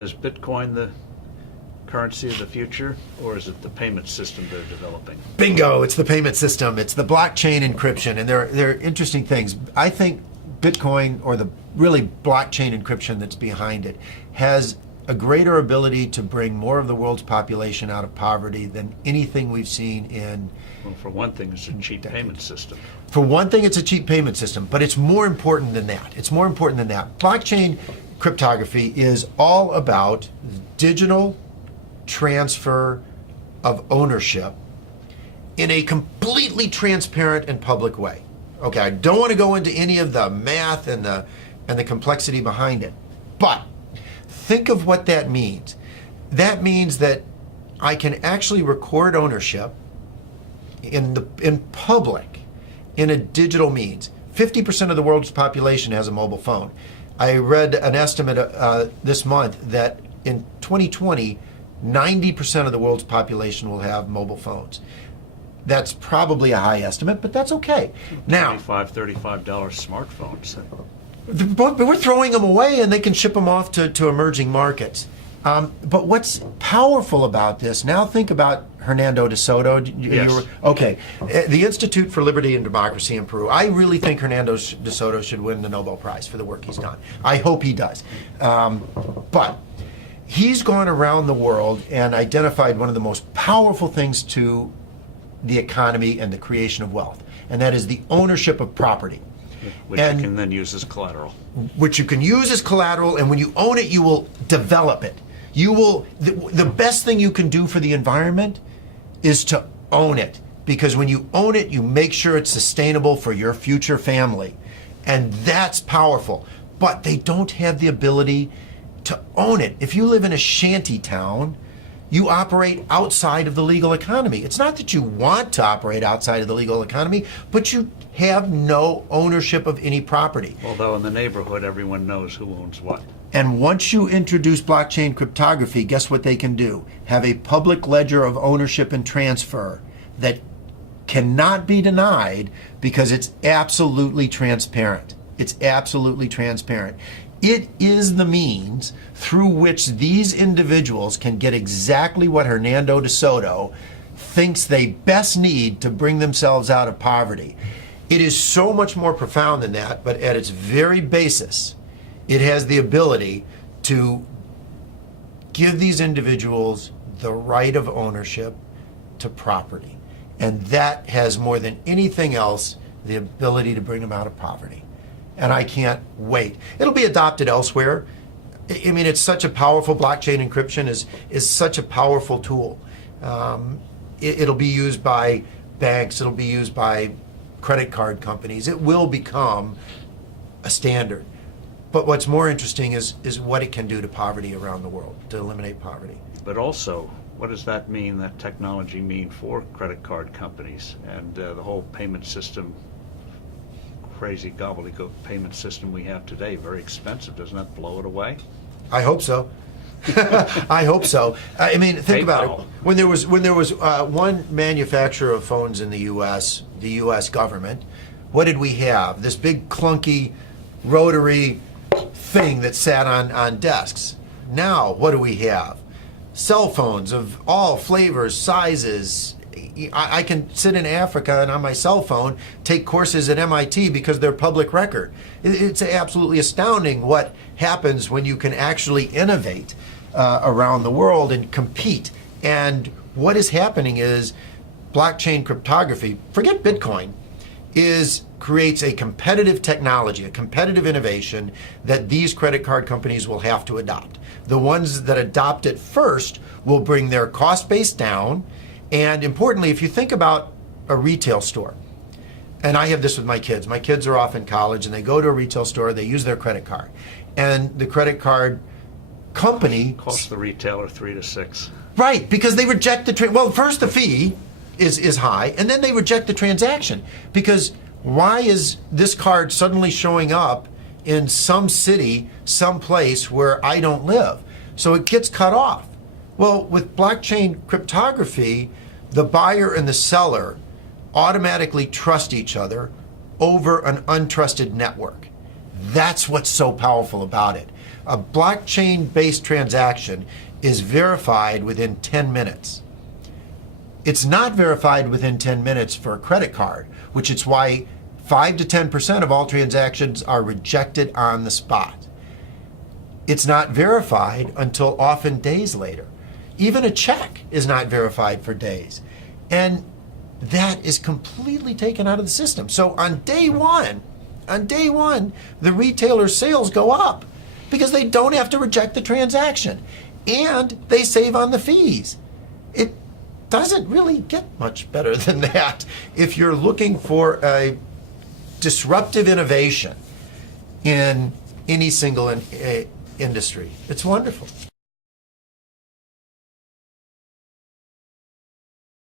Is Bitcoin the currency of the future, or is it the payment system they're developing? Bingo, it's the payment system. It's the blockchain encryption, and they're interesting things. I think Bitcoin, or the really blockchain encryption that's behind it, has a greater ability to bring more of the world's population out of poverty than anything we've seen in. Well, for one thing, it's a cheap payment system. For one thing, it's a cheap payment system, but it's more important than that. It's more important than that. Blockchain cryptography is all about digital transfer of ownership in a completely transparent and public way. Okay, I don't want to go into any of the math and the complexity behind it, but think of what that means. That means that I can actually record ownership in public in a digital means. 50% of the world's population has a mobile phone. I read an estimate this month that in 2020, 90% of the world's population will have mobile phones. That's probably a high estimate, but that's okay. Now, $35 smartphones. but we're throwing them away, and they can ship them off to emerging markets. But what's powerful about this, now think about Hernando de Soto. Yes. Okay, the Institute for Liberty and Democracy in Peru. I really think Hernando de Soto should win the Nobel Prize for the work he's done. I hope he does. But he's gone around the world and identified one of the most powerful things to the economy and the creation of wealth, and that is the ownership of property. Which you can then use as collateral. Which you can use as collateral, and when you own it, you will develop it. You will, the best thing you can do for the environment is to own it, because when you own it, you make sure it's sustainable for your future family, and that's powerful. But they don't have the ability to own it. If you live in a shanty town, you operate outside of the legal economy. It's not that you want to operate outside of the legal economy, but you have no ownership of any property. Although in the neighborhood, everyone knows who owns what. And once you introduce blockchain cryptography, guess what they can do? Have a public ledger of ownership and transfer that cannot be denied, because it's absolutely transparent. It's absolutely transparent. It is the means through which these individuals can get exactly what Hernando de Soto thinks they best need to bring themselves out of poverty. It is so much more profound than that, but at its very basis, it has the ability to give these individuals the right of ownership to property. And that has, more than anything else, the ability to bring them out of poverty. And I can't wait. It'll be adopted elsewhere. I mean, it's such a powerful, blockchain encryption is such a powerful tool. It'll be used by banks, it'll be used by credit card companies. It will become a standard. But what's more interesting is what it can do to poverty around the world, to eliminate poverty. But also, what does that mean, that technology mean for credit card companies and the whole payment system, crazy gobbledygook payment system we have today? Very expensive. Doesn't that blow it away? I hope so. I hope so. I mean, think about it. When there was one manufacturer of phones in the U.S. government, what did we have? This big clunky rotary thing that sat on desks. Now, what do we have? Cell phones of all flavors, sizes. I can sit in Africa and on my cell phone take courses at MIT because they're public record. It's absolutely astounding what happens when you can actually innovate around the world and compete. And what is happening is blockchain cryptography, forget Bitcoin, creates a competitive technology, a competitive innovation that these credit card companies will have to adopt. The ones that adopt it first will bring their cost base down. And importantly, if you think about a retail store, and I have this with my kids are off in college and they go to a retail store, they use their credit card. And the credit card company Costs the retailer $3 to $6. Right, because they reject well, first the fee is high, and then they reject the transaction. Because why is this card suddenly showing up in some city, some place where I don't live? So it gets cut off. Well, with blockchain cryptography, the buyer and the seller automatically trust each other over an untrusted network. That's what's so powerful about it. A blockchain-based transaction is verified within 10 minutes. It's not verified within 10 minutes for a credit card, which is why 5 to 10% of all transactions are rejected on the spot. It's not verified until often days later. Even a check is not verified for days. And that is completely taken out of the system. So on day one, the retailer's sales go up because they don't have to reject the transaction and they save on the fees. It doesn't really get much better than that if you're looking for a disruptive innovation in any single industry. It's wonderful.